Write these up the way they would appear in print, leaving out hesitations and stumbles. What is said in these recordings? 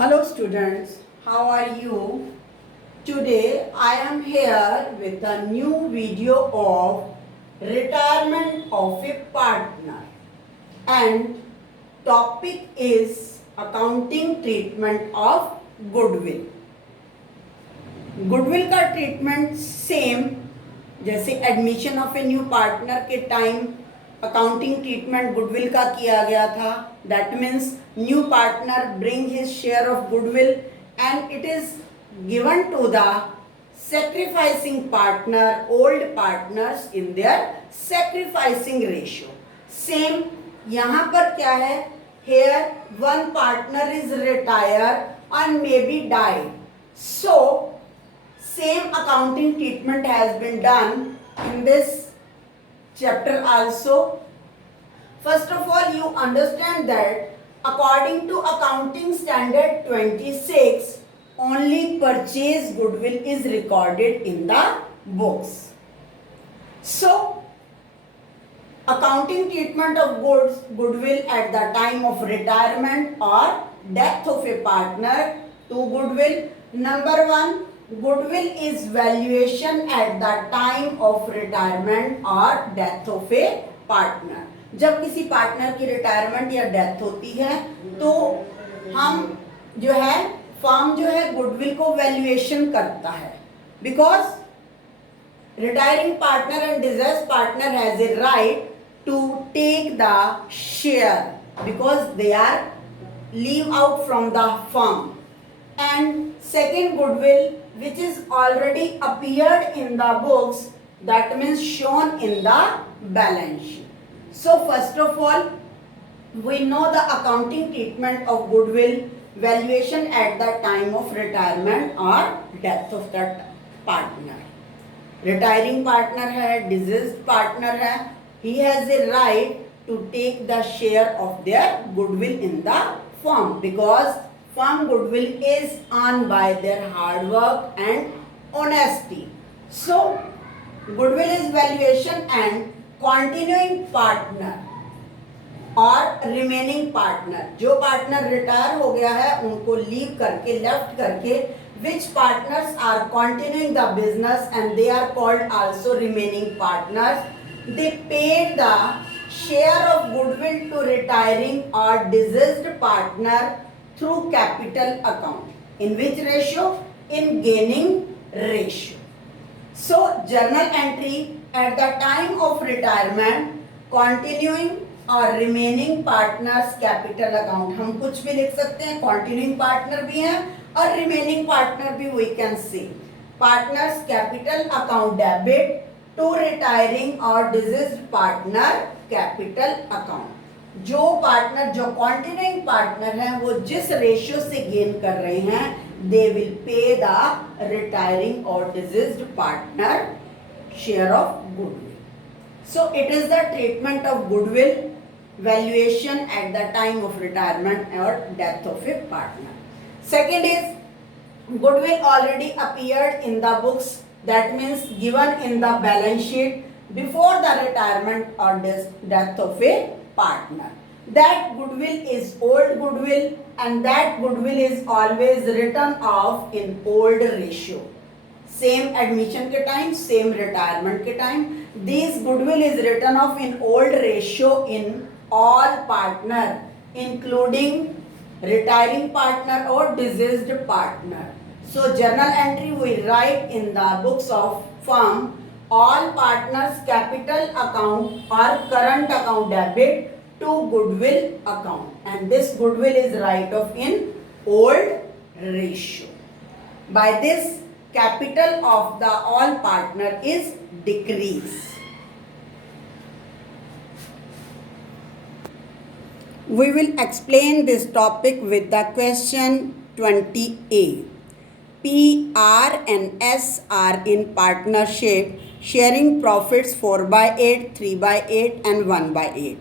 Hello students, how are you? Today I am here with a new video of retirement of a partner and topic is accounting treatment of goodwill. Goodwill का treatment same जैसे admission of a new partner के time accounting treatment goodwill का किया गया था. That means new partner bring his share of goodwill and it is given to the sacrificing partner, old partners in their sacrificing ratio. Same यहाँ पर क्या है? Here one partner is retired and maybe died. So same accounting treatment has been done in this chapter also. First of all, you understand that according to accounting standard 26, only purchase goodwill is recorded in the books. So accounting treatment of goodwill at the time of retirement or death of a partner to goodwill. Number one, goodwill is valuation at the time of retirement or death of a partner. जब किसी partner की retirement या death होती है तो हम जो है फर्म जो है गुडविल को वैल्यूएशन करता है because retiring partner and deceased partner has a right to take the share because they are leave out from the firm. And second goodwill which is already appeared in the books, that means shown in the balance sheet. So first of all, we know the accounting treatment of goodwill valuation at the time of retirement or death of that partner. Retiring partner है, deceased partner है, he has a right to take the share of their goodwill in the firm because firm goodwill is earned by their hard work and honesty. So goodwill is valuation and continuing partner और remaining partner. जो partner retire हो गया है उनको leave करके left करके which partners are continuing the business and they are called also remaining partners. They paid the share of goodwill to retiring or deceased partner through capital account. In which ratio? In gaining ratio. So journal entry at the time of retirement, continuing or remaining partners capital account. हम कुछ भी लिख सकते हैं, continuing partner भी हैं और remaining partner भी we can see. Partners capital account debit to retiring or deceased partner capital account. जो पार्टनर जो कॉन्टिन्यूइंग पार्टनर हैं वो जिस रेशियो से गेन कर रहे हैं they will pay the retiring और deceased partner share of goodwill. So it is the treatment of goodwill valuation at the time of retirement और death of a partner. Second is goodwill already appeared in the books, that means given in the balance sheet before the retirement और death of a partner. That goodwill is old goodwill and that goodwill is always written off in old ratio. Same admission के time, same retirement के time, this goodwill is written off in old ratio in all partner including retiring partner or deceased partner. So journal entry we write in the books of firm all partners capital account or current account debit to goodwill account and this goodwill is write off in old ratio. By this capital of the all partner is decrease. We will explain this topic with the question 20a. P, R and S are in partnership sharing profits 4/8, 3/8 and 1/8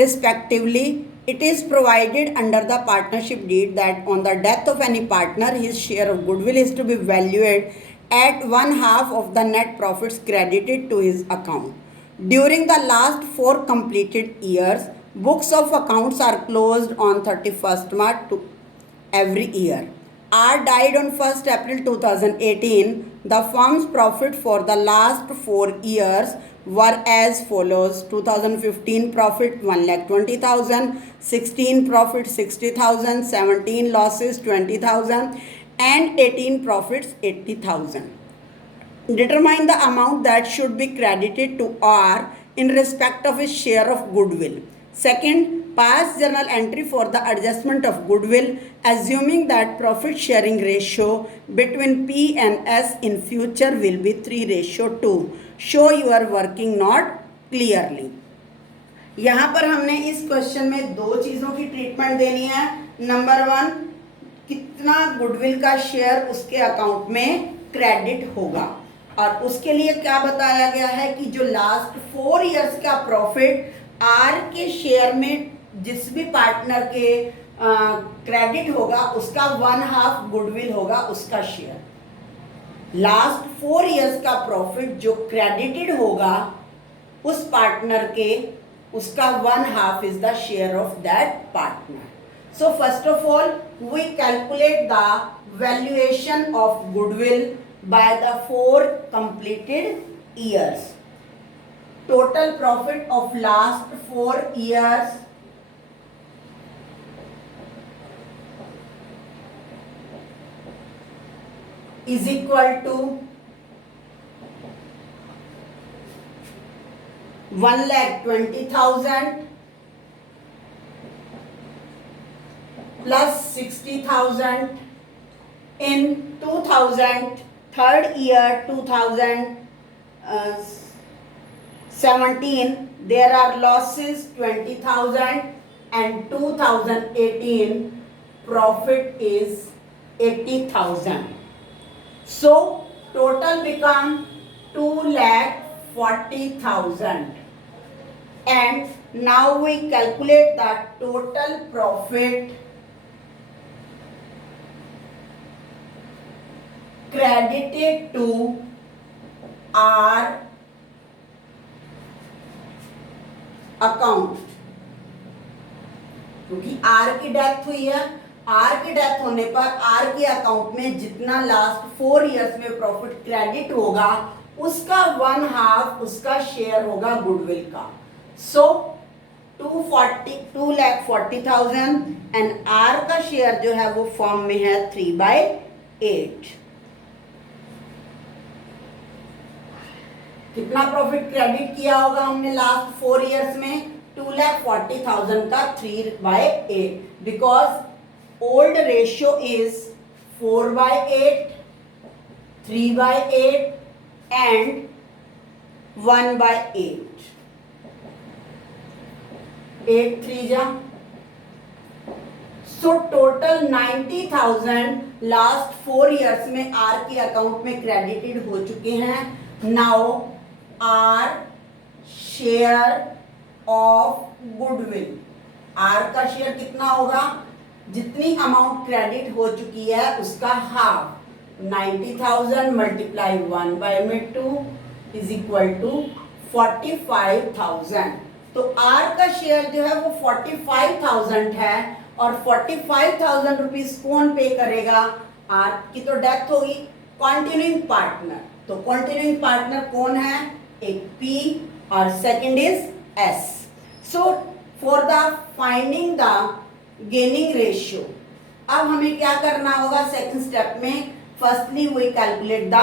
respectively. It is provided under the partnership deed that on the death of any partner his share of goodwill is to be valued at 1/2 of the net profits credited to his account. During the last 4 completed years, books of accounts are closed on 31st March every year. R died on 1st April 2018. The firm's profit for the last 4 years were as follows: 2015 profit 1,20,000, 16 profit 60,000, 17 losses 20,000, and 18 profits 80,000. Determine the amount that should be credited to R in respect of his share of goodwill. Second, pass journal entry for the adjustment of goodwill, assuming that profit sharing ratio between P and S in future will be 3:2. Show your working note clearly. यहाँ पर हमने इस question में 2 चीज़ों की treatment देनी है. Number 1, कितना गुडविल का शेयर उसके अकाउंट में क्रेडिट होगा, और उसके लिए क्या बताया गया है कि जो लास्ट 4 इयर्स का प्रॉफिट आर के शेयर में जिस भी पार्टनर के क्रेडिट होगा उसका 1/2 गुडविल होगा उसका शेयर. लास्ट 4 इयर्स का प्रॉफिट जो क्रेडिटेड होगा उस पार्टनर के, उसका 1/2 is the share of that partner. So first of all, we calculate the valuation of goodwill by the 4 completed years. Total profit of last 4 years is equal to 1,20,000 plus 60,000 in 2000 third year 2017 there are losses 20,000 and 2018 profit is 80,000. So total become 2,40,000, and now we calculate the total profit credited to our account. क्योंकि are की death हुई है, are की death होने पर are के account में जितना लास्ट 4 इयर्स में प्रॉफिट क्रेडिट होगा उसका 1/2 उसका शेयर होगा गुडविल का. सो 2,40,000 एंड आर का शेयर जो है वो फॉर्म में है 3/8. कितना प्रॉफिट क्रेडिट किया होगा हमने लास्ट 4 इयर्स में? 2,40,000 का 3/8, because old ratio is 4/8, 3/8 and 1/8. 8 3 जा. सो टोटल 90,000 लास्ट 4 इयर्स में आर के अकाउंट में क्रेडिटेड हो चुके हैं. Now R share of goodwill, R का शेयर कितना होगा? जितनी अमाउंट क्रेडिट हो चुकी है उसका half. 90,000 multiply 1/2 is equal to 45,000. तो आर का शेयर जो है वो 45,000 है, और 45,000 रुपीज कौन पे करेगा? आर की तो डेथ होगी. कंटिन्यूइंग पार्टनर, तो कंटिन्यूइंग पार्टनर कौन है? एक पी और second is S. So for the finding the gaining ratio, अब हमें क्या करना होगा सेकंड स्टेप में? Firstly we calculate the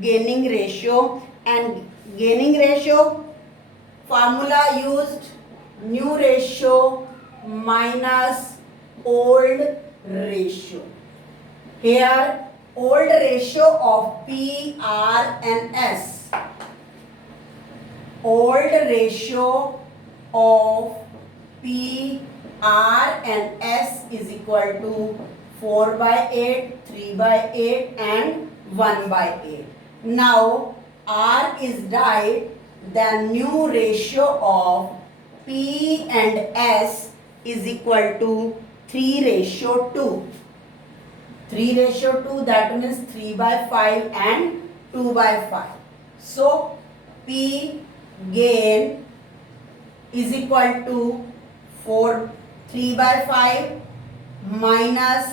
gaining ratio, and gaining ratio formula used new ratio minus old ratio. Here old ratio of P, R and S. Old ratio of P, R and S is equal to 4/8, 3/8 and 1/8. Now R is died, the new ratio of P and S is equal to 3:2. 3:2, that means 3/5 and 2/5. So P gain is equal to 3/5 minus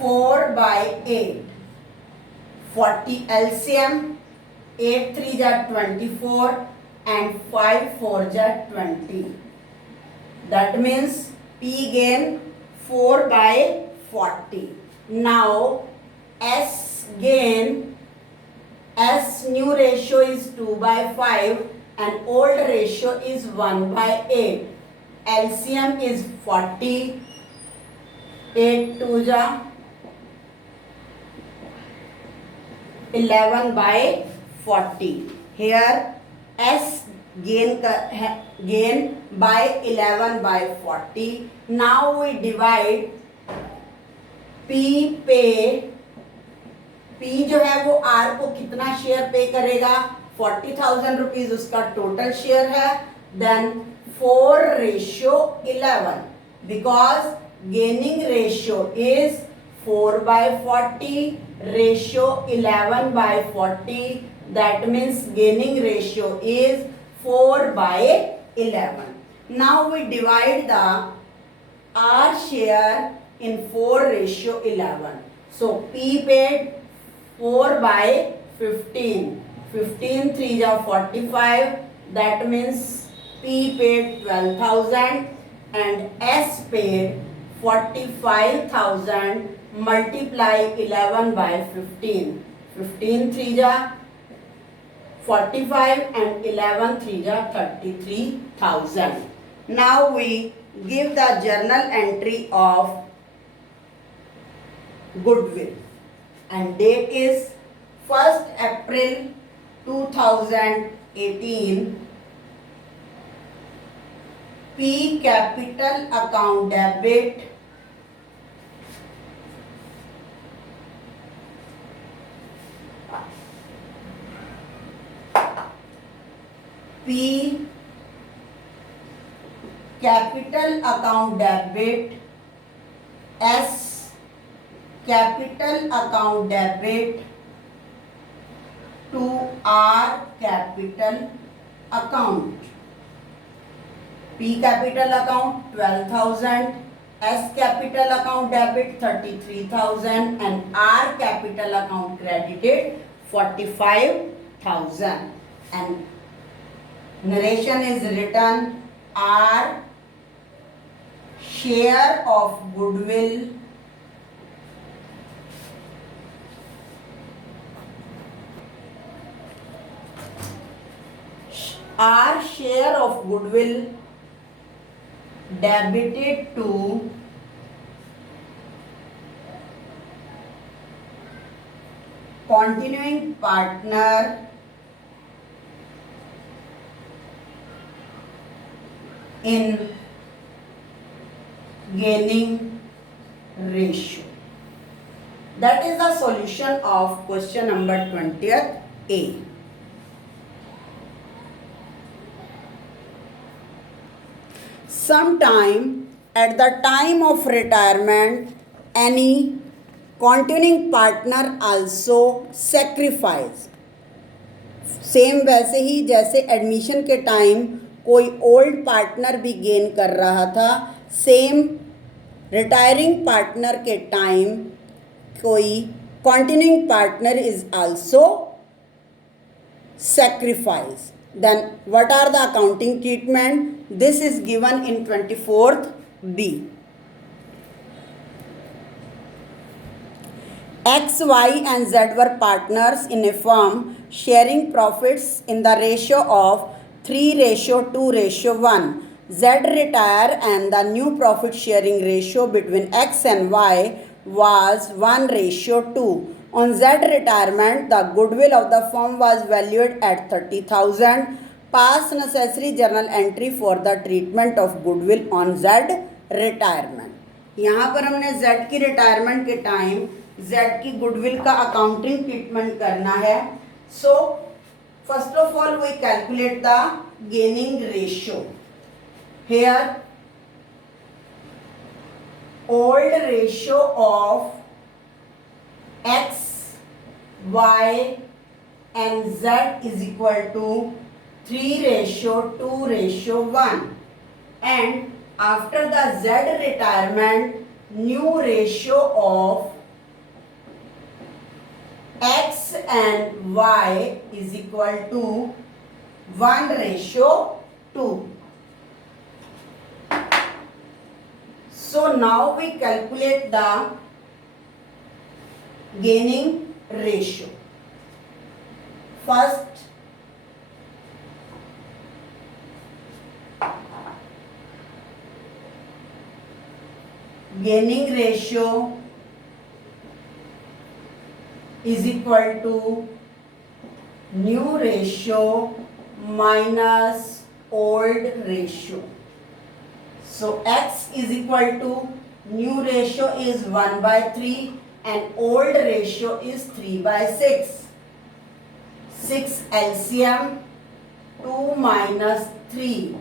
4/8. 40 LCM, 8 3 are 24 and 5 4 are 20. That means P gain 4/40. Now S gain, S new ratio is 2/5 and old ratio is 1/8. LCM is 40, 8 2 ja 11/40. Here S gain by 11/40. Now we divide P पे, P जो है वो R को कितना share पे करेगा, 40,000 rupees उसका total share है. Then 4/11 because gaining ratio is 4/40, ratio 11/40. That means gaining ratio is 4/11. Now we divide the R share in 4/11. So P paid 4/15. 15 3 ja 45. That means P paid 12,000 and S paid 45,000. Multiply 11/15. 15 3 ja 45 and 11 3 ja 33,000. Now we give the journal entry of goodwill and date is 1st April 2018. P capital account debit P capital account debit, S capital account debit to R capital account. P capital account 12,000, S capital account debit 33,000 and R capital account credited 45,000. And narration is written, R share of goodwill debited to continuing partner in gaining ratio. That is the solution of question number 20th A. Sometime at the time of retirement, any continuing partner also sacrifice. Same वैसे ही जैसे admission के time कोई old partner भी gain कर रहा था, same retiring partner के time कोई continuing partner is also sacrifice. Then what are the accounting treatment? This is given in 24th B. X, Y and Z were partners in a firm sharing profits in the ratio of 3:2:1. Z retire and the new profit sharing ratio between X and Y was 1:2. On Z retirement, the goodwill of the firm was valued at 30,000. Pass necessary journal entry for the treatment of goodwill on Z retirement. यहाँ पर हमने Z की retirement के time Z की goodwill का accounting treatment करना है. So first of all we calculate the gaining ratio. Here old ratio of X, Y and Z is equal to 3:2:1 and after the Z retirement new ratio of x and y is equal to 1:2. So now we calculate the gaining ratio. First, gaining ratio is equal to new ratio minus old ratio. So x is equal to new ratio is 1/3 and old ratio is 3/6. 6 LCM 2 minus 3.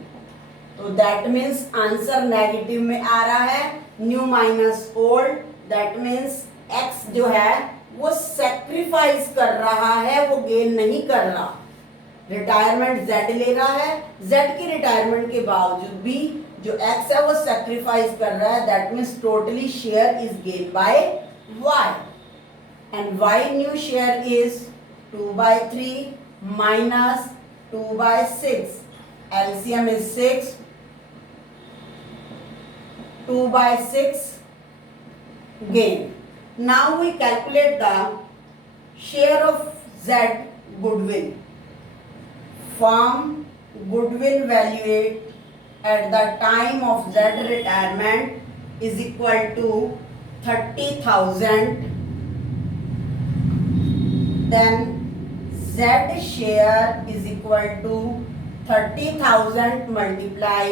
तो that means answer negative में आ रहा है. New minus old, that means x जो है वो sacrifice कर रहा है, वो गेन नहीं कर रहा. रिटायरमेंट जेड ले रहा है, जेड की रिटायरमेंट के बावजूद भी जो एक्स है वो सेक्रीफाइस कर रहा है. That means totally share is gain by Y and Y new share is 2/3 minus 2/6. LCM is 6. 2/6 gain. Now we calculate the share of Z goodwill. Firm goodwill valued at the time of Z retirement is equal to 30,000. Then Z share is equal to 30,000 multiply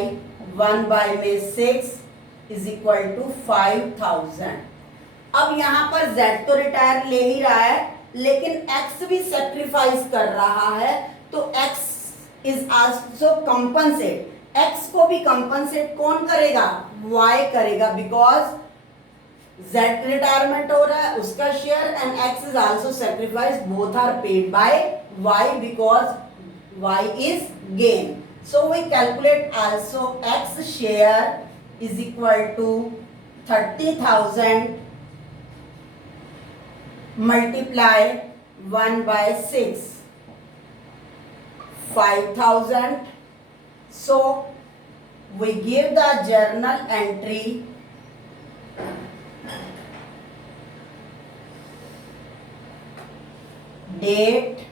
1/6 is equal to 5,000. अब यहाँ पर Z तो retire ले ही रहा है, लेकिन X भी sacrifice कर रहा है, तो X is also compensate. X को भी कंपनसेट कौन करेगा? Y करेगा, बिकॉज Z रिटायरमेंट हो रहा है, उसका share, and X is also sacrifice. Both are paid by Y because Y is gain. So we calculate also X share is equal to 30,000 multiply 1/6, 5,000. So we give the journal entry date,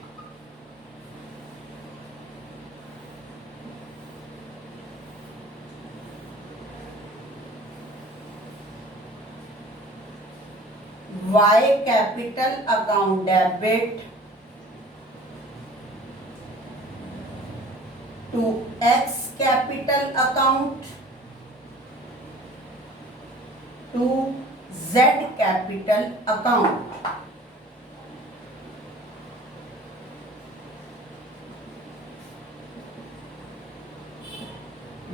Y capital account debit to X capital account to Z capital account.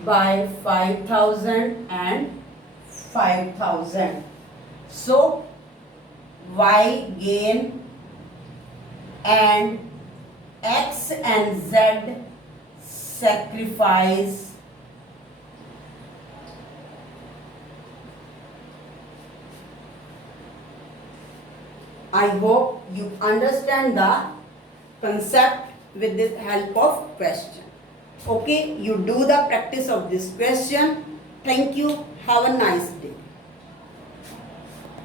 By 5,000 and 5,000. So Y gain and X and Z sacrifice I hope you understand the concept with the help of question. Okay, you do the practice of this question. Thank you. Have a nice day.